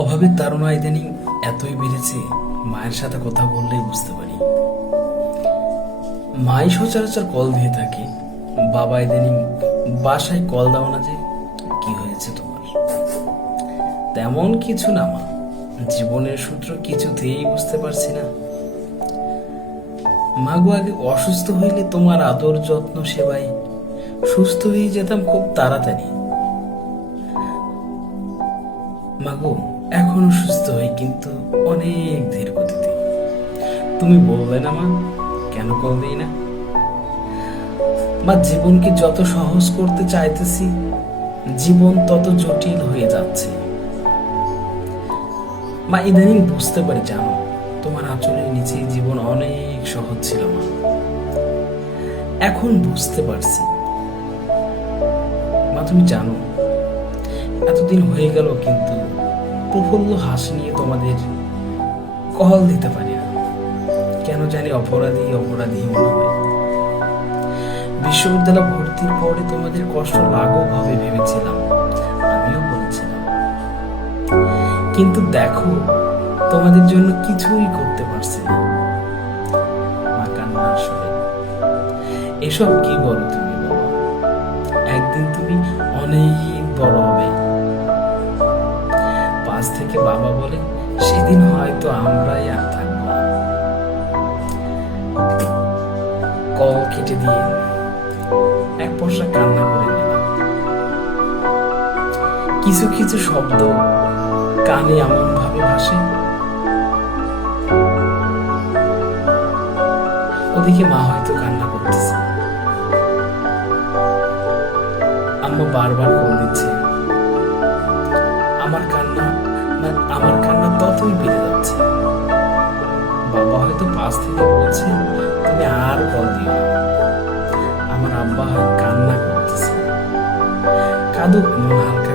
অভাবের তাড়না ইদানিং এতই বেড়েছে, মায়ের সাথে কথা বললেই বুঝতে পারি। মাই সচরাচর কল দিয়ে থাকে, বাবা ইদানিং বাসায় কল দাও না যে। কি হয়েছে তোমার? তেমন কিছু না মা, জীবনের সূত্র কিছুতেই বুঝতে পারছি না। মাগো, আগে অসুস্থ হইলে তোমার আদর যত্ন সেবায় সুস্থ হয়ে যেতাম খুব তাড়াতাড়ি। মাগো, এখনো সুস্থ হই, কিন্তু অনেক ধীর গতিতে। তুমি বললে না মা, কেন কল দিই না? মা, জীবনকে যত সহজ করতে চাইতেছি, জীবন তত জটিল হয়ে যাচ্ছে। মা, ইদানিং বুঝতে পারি, জানো, তোমার আঁচলের নিচে জীবন অনেক সহজ ছিল মা। এখন বুঝতে পারছি মা, তুমি জানো, এতদিন হয়ে গেল কিন্তু প্রফুল্ল হাসি নিয়ে তোমাদের কল দিতে পারি না। কেন জানি অপরাধী অপরাধী মনে হয়। বিশ্ববিদ্যালয় ভর্তির পরে তোমাদের কষ্ট লাঘব হবে ভেবেছিলাম, আমিও বলেছিলাম, কিন্তু দেখো তোমাদের জন্য কিছুই করতে পারছি না। মা, কান্না আসলে এসব কি বলো তুমি বাবা? একদিন তুমি অনেক বড় হবে, পাশ থেকে বাবা বলে, সেদিন হয়তো আমরাই আর থাকবো না। কল কেটে দিয়ে এক পশলা কান্না করে নিলাম। কিছু কিছু শব্দ কানে এমন ভাবে ভাসে, ওদিকে মা হয়তো কান্না করতেছে, আম্মা বারবার কল দিচ্ছে। আমার কান্না ততই বেড়ে যাচ্ছে। বাবা হয়তো পাশ থেকে বলছে, তুমি আর কল দিও না। আমার আব্বা হয় কান্না করতেছে, কাঁদুক, মন হালকা